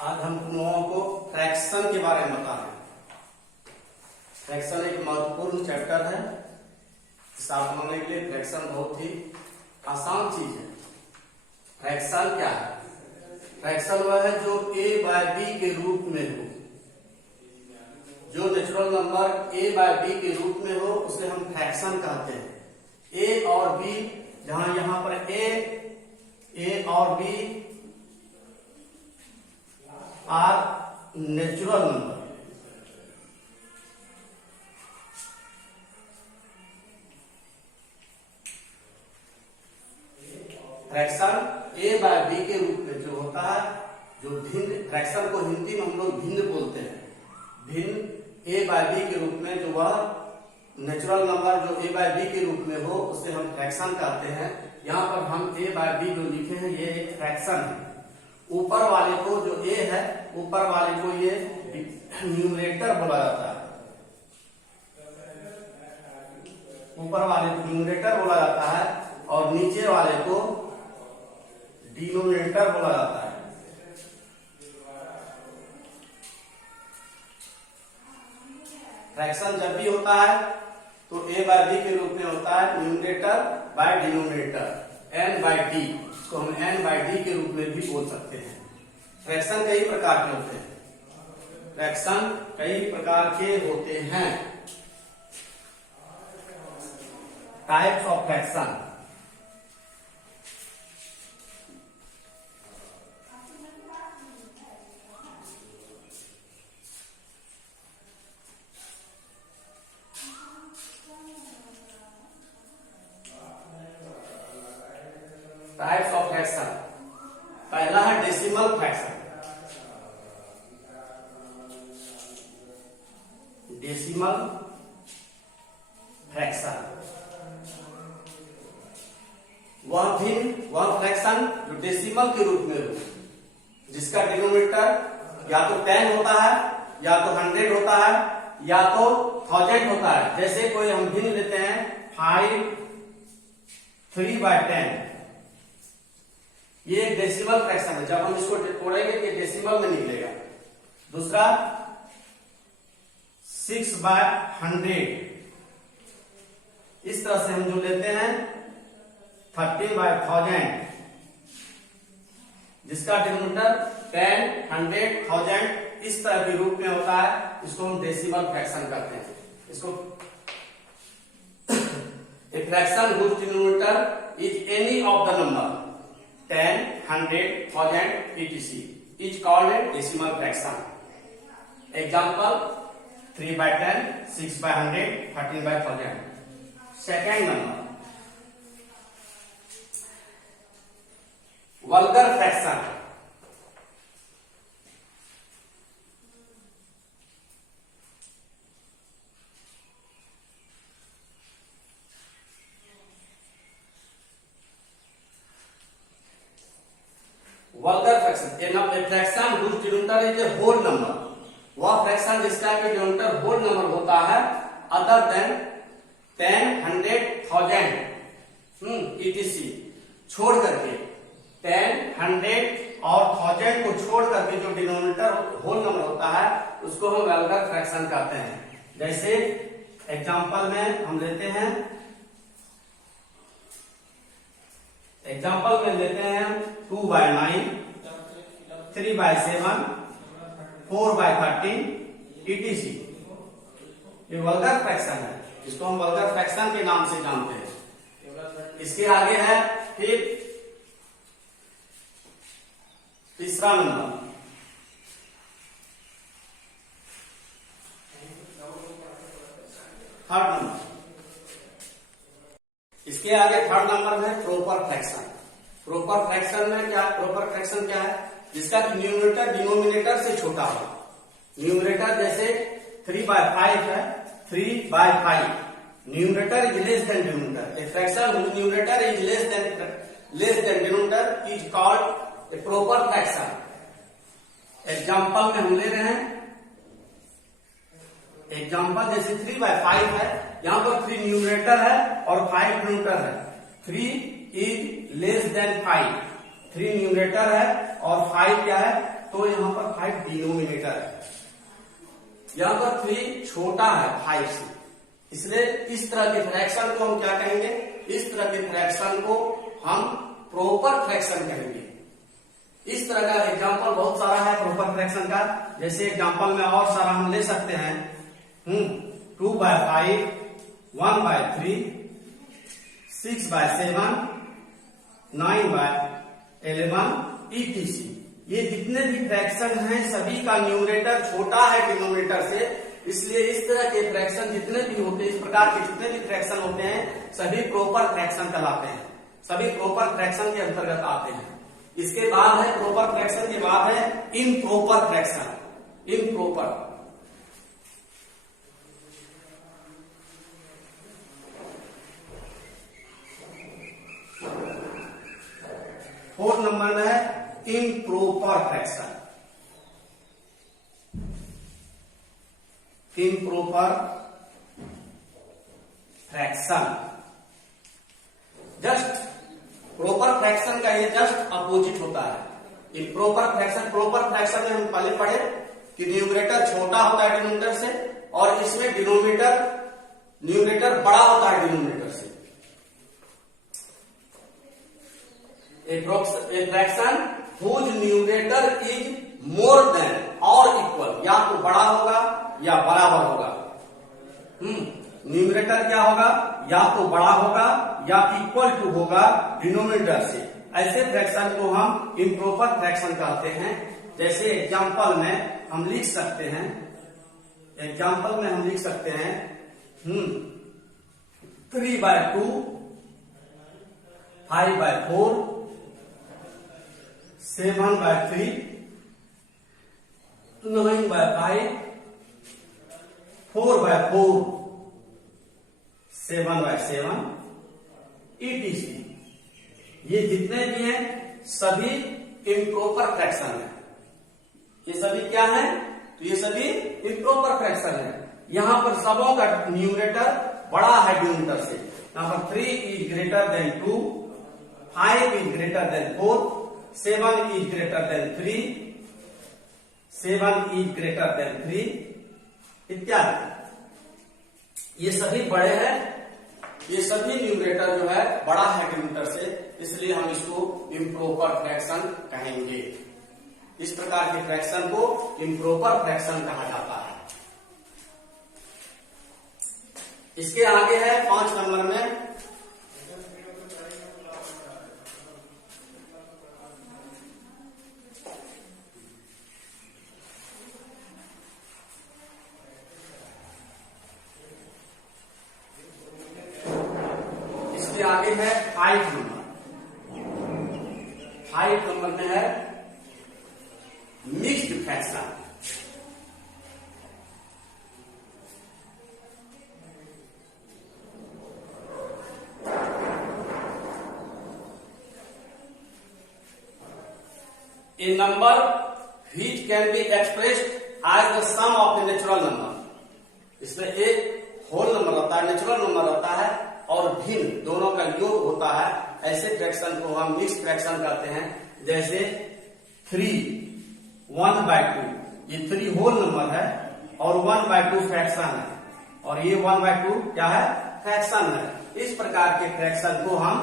आज हम तुम लोगों को फ्रैक्शन के बारे में बता रहे हैं। फ्रैक्शन एक महत्वपूर्ण चैप्टर है। हिसाब बनाने के लिए फ्रैक्शन बहुत ही आसान चीज है। फ्रैक्शन क्या है? फ्रैक्शन वह है जो a बाय b के रूप में हो, जो natural number a by b के रूप में हो उसे हम फ्रैक्शन कहते हैं। a और b, जहां यहां पर a और b are natural number, fraction a by b के रूप में जो होता है, जो भिन्न फ्रैक्शन को हिंदी में हम लोग भिन्न बोलते हैं। भिन्न a बाय b के रूप में जो वह नेचुरल नंबर जो a बाय b के रूप में हो उसे हम फ्रैक्शन कहते हैं। यहाँ पर हम a बाय b जो लिखे हैं ये एक फ्रैक्शन है। ऊपर वाले को जो a है, ऊपर वाले को ये न्यूमरेटर बोला जाता है। ऊपर वाले को न्यूमरेटर बोला जाता है और नीचे वाले को डिनोमिनेटर बोला जाता है। फ्रैक्शन जब भी होता है तो a बाय b के रूप में होता है numerator by denominator, n by d। इसको हम n बाय d के रूप में भी बोल सकते हैं। फ्रैक्शन कई प्रकार के होते हैं। फ्रैक्शन कई प्रकार के होते हैं। Types of fraction. Types of fraction. पहला है डेसिमल फ्रैक्शन। डेसिमल फ्रैक्शन वह फ्रैक्शन जो डेसिमल के रूप में हो, जिसका डिनोमिनेटर या तो 10 होता है, या तो 100 होता है, या तो 1000 होता है। जैसे कोई हम भिन्न लेते हैं 5 3/10, ये एक डेसिमल फ्रैक्शन है। जब हम इसको तोड़ेंगे तो डेसिमल में निकलेगा। दूसरा 6/100, इस तरह से हम जो लेते हैं 30/1000, जिसका डिनोमिनेटर 10, 100, 1000 इस तरह के रूप में होता है। इसको हम डेसिमल फ्रैक्शन कहते हैं। इसको a fraction whose denominator is any of the number 10, 100, 1000 etc. is called a decimal fraction. Example 3/10, 6/100, 13/1000. Second number, vulgar fraction. Vulgar fraction, a fraction whose denominator is a whole number. वह fraction जिसका कि denominator whole number होता है other than 10, 100, 1000 etc. छोड़ करके 10, 100 और 1000 को छोड़ करके जो डिनोमिनेटर होल नंबर होता है उसको हम वल्गर फ्रैक्शन कहते हैं। जैसे एग्जांपल में हम लेते हैं, एग्जांपल में लेते हैं 2/9, 3/7, 4/13 etc. ये वल्गर फ्रैक्शन है, इसको हम वल्गर फ्रैक्शन के नाम से जानते हैं। इसके आगे है फिर तीसरा नंबर, थर्ड नंबर। इसके आगे थर्ड नंबर में प्रोपर फ्रैक्शन। प्रोपर फ्रैक्शन में क्या, प्रोपर फ्रैक्शन क्या है? जिसका न्यूमरेटर डिनोमिनेटर से छोटा हो। न्यूमरेटर जैसे 3/5 है, 3/5 numerator is less than denominator. A fraction whose numerator is less than denominator is called a proper fraction. Example में हम ले रहे हैं, एग्जाम्पल जैसे 3/5 है, यहां पर 3 न्यूमरेटर है और 5 डिनोमिनेटर है। 3 इज लेस देन 5, 3 न्यूमरेटर है और 5 क्या है, तो यहाँ पर 5 डिनोमिनेटर है, यहाँ पर 3 छोटा है 5 से, इसलिए इस तरह के फ्रैक्शन को हम क्या कहेंगे, इस तरह के फ्रैक्शन को हम प्रॉपर फ्रैक्शन कहेंगे। इस तरह का एग्जांपल बहुत सारा है प्रॉपर फ्रैक्शन का, जैसे एग्जांपल में और सारा हम ले सकते हैं 2/5, 1/3, 6/7, 9/11 etc। ये जितने भी फ्रैक्शन हैं सभी का न्यूमरेटर छोटा है डिनोमिनेटर से, इसलिए इस तरह के फ्रैक्शन जितने भी होते हैं, इस प्रकार के जितने भी फ्रैक्शन होते हैं सभी प्रॉपर फ्रैक्शन कहलाते हैं, सभी प्रॉपर फ्रैक्शन के अंतर्गत आते हैं। इसके बाद है प्रॉपर फ्रैक्शन के बाद है इम्प्रॉपर फ्रैक्शन। इम्प्रॉपर 4 नंबर में है improper fraction. Improper fraction just proper fraction का ये जस्ट अपोजिट होता है। इम्प्रॉपर फ्रैक्शन, प्रॉपर फ्रैक्शन में हम पहले पढ़े कि न्यूमरेटर छोटा होता है डिनोमिनेटर से, और इसमें न्यूमरेटर बड़ा होता है डिनोमिनेटर से। A fraction whose numerator is more than or equal, या तो बड़ा होगा या बराबर होगा। न्यूमरेटर क्या होगा, या तो बड़ा होगा या इक्वल टू होगा डिनोमिनेटर से। ऐसे फ्रैक्शन को हम इम्प्रॉपर फ्रैक्शन कहते हैं। जैसे एग्जांपल में हम लिख सकते हैं, 3/2, 5/4, 7/3, 9/5, 4/4, 7/7 etc। ये जितने भी हैं सभी इम्प्रॉपर फ्रैक्शन है। ये सभी क्या है, तो ये सभी इम्प्रॉपर फ्रैक्शन है। यहां पर सबों का न्यूमरेटर बड़ा है डिनोमिनेटर से। यहां पर 3 is greater than 2, 5 is greater than 4, 7 is greater than 3, 7 is greater than 3 इत्यादि। ये सभी बड़े हैं, ये सभी न्यूमरेटर जो है बड़ा है डिनोमिनेटर से, इसलिए हम इसको इम्प्रॉपर फ्रैक्शन कहेंगे। इस प्रकार के फ्रैक्शन को इम्प्रॉपर फ्रैक्शन कहा जाता है। इसके आगे है 5 नंबर में आगे है 5 नंबर। 5 नंबर में है mixed fraction. A number which can be expressed as the sum of a natural number. इसमें एक होल नंबर होता है, नेचुरल नंबर होता है, और भिन्न दोनों का योग होता है। ऐसे फ्रैक्शन को हम मिक्स्ड फ्रैक्शन कहते हैं। जैसे 3 1/2, ये 3 होल नंबर है और 1/2 फ्रैक्शन है, और ये 1/2 क्या है, फ्रैक्शन है। इस प्रकार के फ्रैक्शन को हम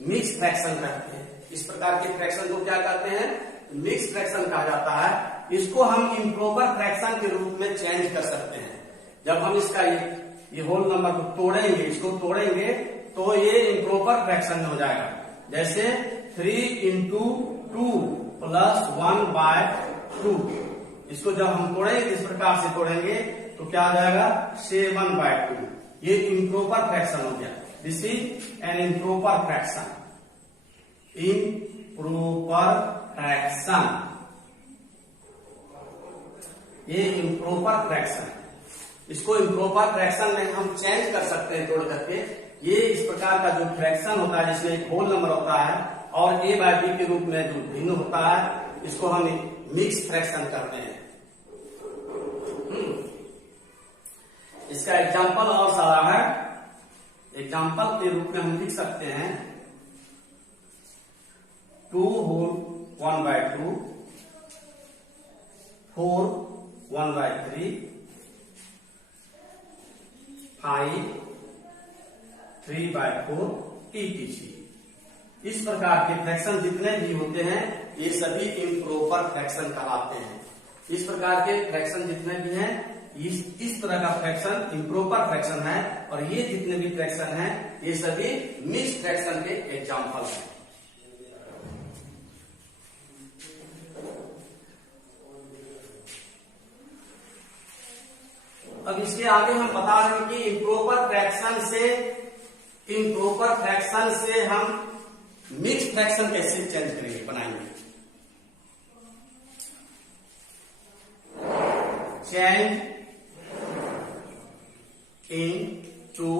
मिक्स्ड फ्रैक्शन कहते हैं। इस प्रकार के फ्रैक्शन को क्या कहते हैं, मिक्स्ड फ्रैक्शन कहा जाता है। इसको हम इम्प्रॉपर फ्रैक्शन के रूप में चेंज कर सकते हैं। जब हम इसका ये होल नंबर को तोड़ेंगे, इसको तोड़ेंगे तो ये इम्प्रॉपर फ्रैक्शन में हो जाएगा। जैसे 3 × 2 + 1/2, इसको जब हम तोड़ेंगे इस प्रकार से तोड़ेंगे तो क्या आ जाएगा, 7/2। ये इम्प्रॉपर फ्रैक्शन हो गया। This is an improper fraction. Improper fraction, ये इम्प्रॉपर फ्रैक्शन। इसको इम्प्रॉपर फ्रैक्शन में हम चेंज कर सकते हैं तोड़ करके। ये इस प्रकार का जो फ्रैक्शन होता है जिसमें एक होल नंबर होता है और a/b के रूप में जो भिन्न होता है, इसको हम मिक्स फ्रैक्शन करते हैं। इसका एग्जांपल और सारा है। एग्जांपल के रूप में हम लिख सकते हैं 2 होल 1/2, 4 1/3, 5 3/4 etc। इस प्रकार के फ्रैक्शन जितने भी होते हैं ये सभी इम्प्रॉपर फ्रैक्शन कहलाते हैं। इस प्रकार के फ्रैक्शन जितने भी हैं इस तरह का फ्रैक्शन इम्प्रॉपर फ्रैक्शन है, और ये जितने भी फ्रैक्शन हैं ये सभी मिक्स्ड फ्रैक्शन के एग्जाम्पल हैं। अब इसके आगे हम बता रहे हैं कि इम्प्रॉपर फ्रैक्शन से हम मिक्स्ड फ्रैक्शन कैसे चेंज करेंगे, बनाएंगे। Change into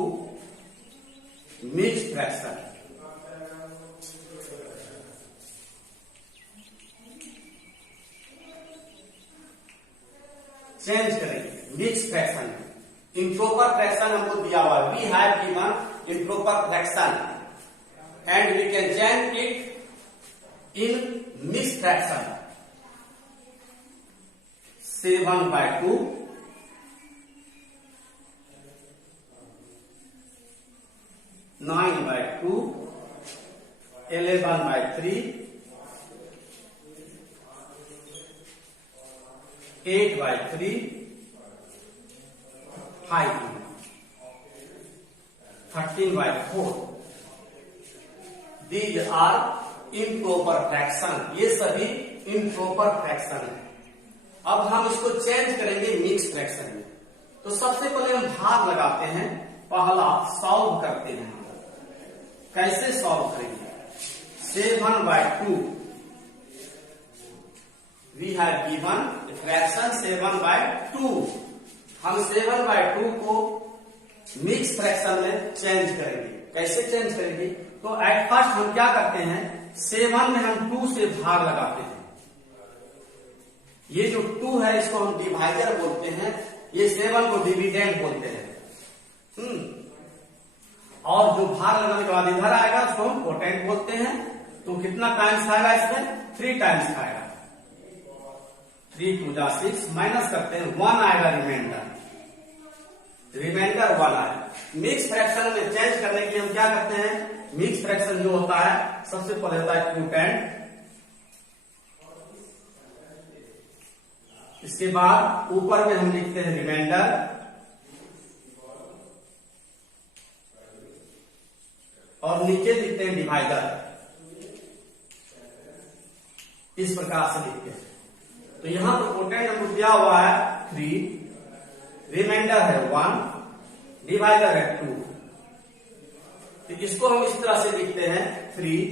mixed fraction. Change करेंगे मिक्स्ड फ्रैक्शन। इम्प्रॉपर फ्रैक्शन हमको दिया हुआ है, we have given improper fraction and we can change it in mixed fraction। 7/2, 9/2, 11/3, 8/3, 5, 13/4। These are improper fraction। ये सभी improper fraction है। अब हम इसको चेंज करेंगे मिक्स्ड फ्रैक्शन में। तो सबसे पहले हम भाग लगाते हैं, पहला सॉल्व करते हैं। कैसे सॉल्व करेंगे? 7/2 वी हैव गिवन फ्रैक्शन 7/2। हम 7/2 को मिक्स फ्रैक्शन में चेंज करेंगे। कैसे चेंज करेंगे? तो एट फर्स्ट हम क्या करते हैं, 7 में हम 2 से भाग लगाते हैं। ये जो 2 है इसको हम डिवाइडर बोलते हैं, ये 7 को डिविडेंड बोलते हैं। और जो भाग लगाने के बाद इधर आएगा उसको हम कोटेंट बोलते हैं। तो कितना टाइम्स खाएगा इसमें? 3 टाइम्स खाएगा। 3 2 जा 6, माइनस करते हैं 1 आएगा रिमाइंडर 1 आएगा। मिक्स फ्रैक्शन में चेंज करने के लिए हम क्या करते हैं, मिक्स फ्रैक्शन जो होता है सबसे पहले होता है क्यूटेंट, इसके बाद ऊपर में हम लिखते हैं रिमाइंडर, और नीचे लिखते हैं डिवाइडर। इस प्रकार से लिखते हैं। तो यहां पर कोटेंट हमको दिया हुआ है 3, रिमाइंडर है 1, डिवाइडर है 2। तो इसको हम इस तरह से लिखते हैं 3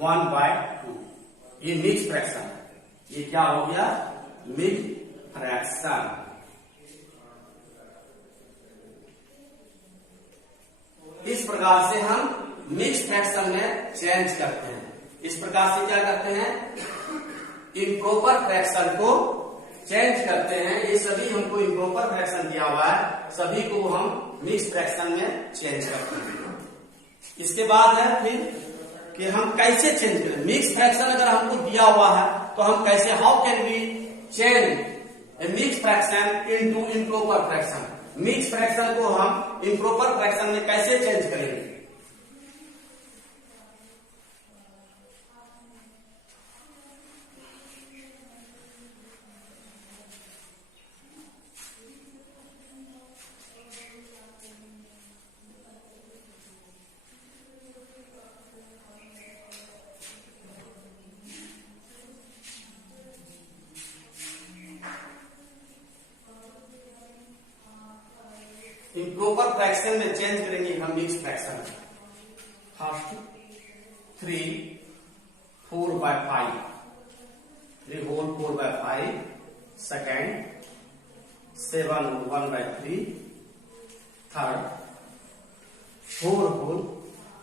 1/2। ये मिक्स फ्रैक्शन है। ये क्या हो गया? Mix fraction. इस प्रकार से हम मिक्स फ्रैक्शन में चेंज करते हैं। इस प्रकार से क्या करते हैं, इम्प्रॉपर फ्रैक्शन को चेंज करते हैं। ये सभी हमको इम्प्रॉपर फ्रैक्शन दिया हुआ है, सभी को हम मिक्स फ्रैक्शन में चेंज करते हैं। इसके बाद है फिर कि हम कैसे चेंज करें। मिक्स फ्रैक्शन अगर हमको दिया हुआ है तो हम कैसे, how can we change a mix fraction into improper fraction. Mix fraction को हम इम्प्रॉपर फ्रैक्शन में कैसे चेंज करेंगे? इम्प्रॉपर फ्रैक्शन में चेंज करेंगे हम mix fraction. First 3 4/5, 3 whole 4/5, second 7 1/3, third 4 whole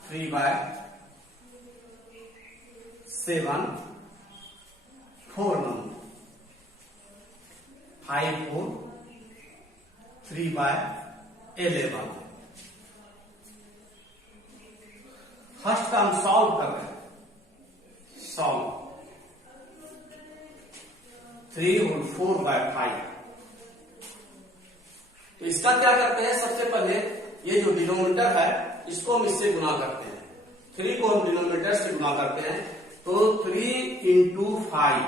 3/7, 4 number 5 whole 3/11। First का हम सॉल्व कर रहे हैं। सॉल्व 3/4/5। तो इसका क्या करते हैं, सबसे पहले ये जो डिनोमिनेटर है इसको हम इससे गुना करते हैं। 3 को हम डिनोमिनेटर से गुना करते हैं तो 3 × 5।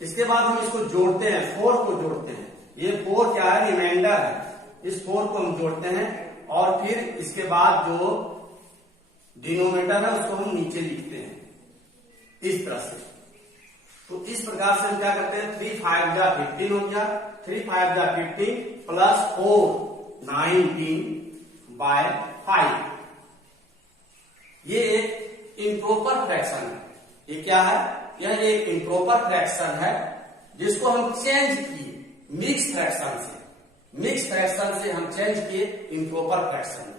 इसके बाद हम इसको जोड़ते हैं, 4 को जोड़ते हैं। ये 4 क्या है, रिमाइंडर है। इस 4 को हम जोड़ते हैं और फिर इसके बाद जो डिनोमिनेटर है उसको हम नीचे लिखते हैं इस तरह से। तो इस प्रकार से हम क्या करते हैं, 3 × 5 = 15 हो गया, 3 × 5 = 15 प्लस 4 19/5। ये एक इम्प्रॉपर फ्रैक्शन है। ये क्या है, यह एक इम्प्रॉपर फ्रैक्शन है जिसको हम चेंज किए मिक्स फ्रैक्शन से। मिक्स फ्रैक्शन से हम चेंज किए इम्प्रॉपर फ्रैक्शन में।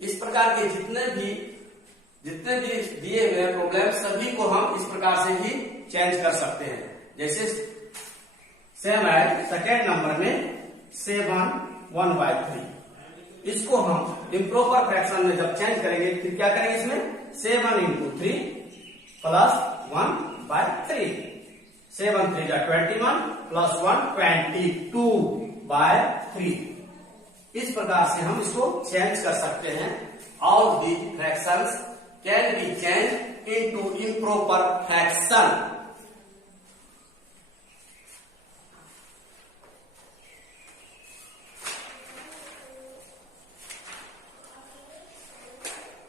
इस प्रकार के जितने भी दिए हुए प्रॉब्लम सभी को हम इस प्रकार से ही चेंज कर सकते हैं। जैसे सेम है सेकेंड नंबर में 7 1/3। इसको हम इम्प्रॉपर फ्रैक्शन में जब चेंज करेंगे फिर क्या करेंगे, इसमें 7 × 3 प्लस 1/3। 7 × 3 = 21 प्लस 1 22/3। इस प्रकार से हम इसको चेंज कर सकते हैं। All the fractions can be change into improper fraction.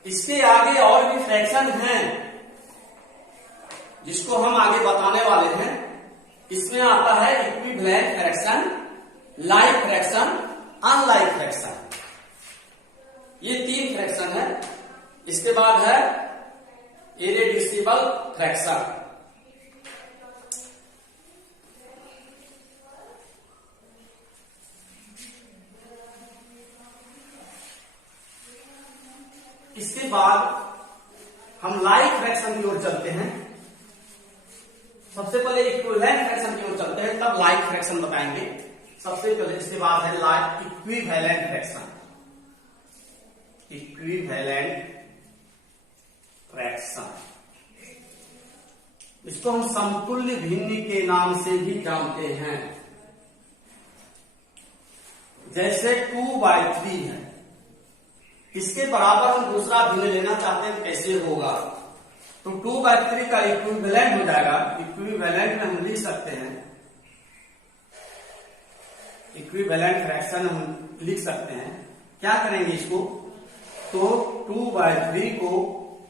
इसके आगे और भी फ्रैक्शन हैं जिसको हम आगे बताने वाले हैं। इसमें आता है equivalent fraction, like fraction, unlike fraction. ये 3 फ्रैक्शन है। इसके बाद है इरेड्यूसिबल फ्रैक्शन। इसके बाद हम लाइक फ्रैक्शन की ओर चलते हैं। सबसे पहले इक्विवेलेंट फ्रैक्शन की ओर चलते हैं, तब लाइक फ्रैक्शन बताएंगे। सबसे पहले इसके बाद है like equivalent fraction. Equivalent fraction, इसको हम समतुल्य भिन्न के नाम से भी जानते हैं। जैसे 2/3 है, इसके बराबर हम दूसरा भिन्न लेना चाहते हैं, कैसे होगा, तो 2/3 का इक्विवेलेंट हो जाएगा। इक्विवेलेंट में हम लिख सकते हैं, इक्विवेलेंट फ्रैक्शन हम लिख सकते हैं। क्या करेंगे इसको, तो 2/3 को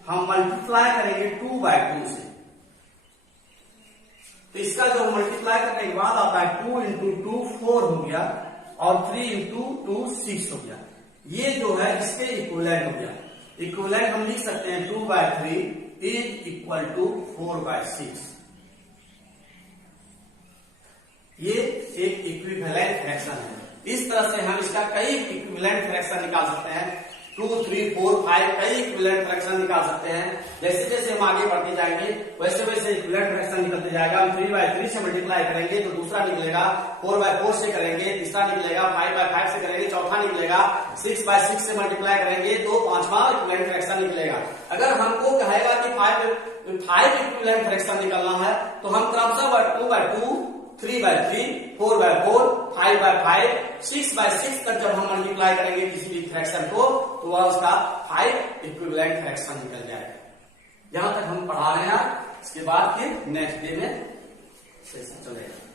हम मल्टीप्लाई करेंगे 2/2 से। तो इसका जो मल्टीप्लाई करने के बाद आता है 2 × 2 4 हो गया और 3 × 2 6 हो गया। ये जो है इसके इक्विवेलेंट हो गया। इक्विवेलेंट हम लिख सकते हैं 2/3 = 4/6। ये एक इक्विवेलेंट फ्रैक्शन है। इस तरह से हम इसका कई इक्विवेलेंट फ्रैक्शन निकाल सकते हैं। 2 3 4 5 कई इक्विवेलेंट फ्रैक्शन निकाल सकते हैं। जैसे जैसे हम आगे बढ़ते जाएंगे वैसे वैसे इक्विवेलेंट फ्रैक्शन निकलते जाएगा। हम 3/3 से मल्टीप्लाई करेंगे तो दूसरा निकलेगा, 4/4 से करेंगे तीसरा निकलेगा, 5/5 से करेंगे चौथा निकलेगा, 6/6 से मल्टीप्लाई करेंगे तो 5वां इक्विवेलेंट फ्रैक्शन निकलेगा। अगर हमको कहेगा कि 5 इक्विवेलेंट फ्रैक्शन निकलना है तो हम क्रमशः 2/2 3/3 4/4 5/5 6/6 तक जब हम मल्टीप्लाई करेंगे किसी भी फ्रैक्शन को तो वह उसका 5 इक्विवेलेंट फ्रैक्शन निकल जाएगा। यहां तक हम पढ़ा रहे हैं। इसके बाद फिर नेक्स्ट डे में सेशन चलेगा।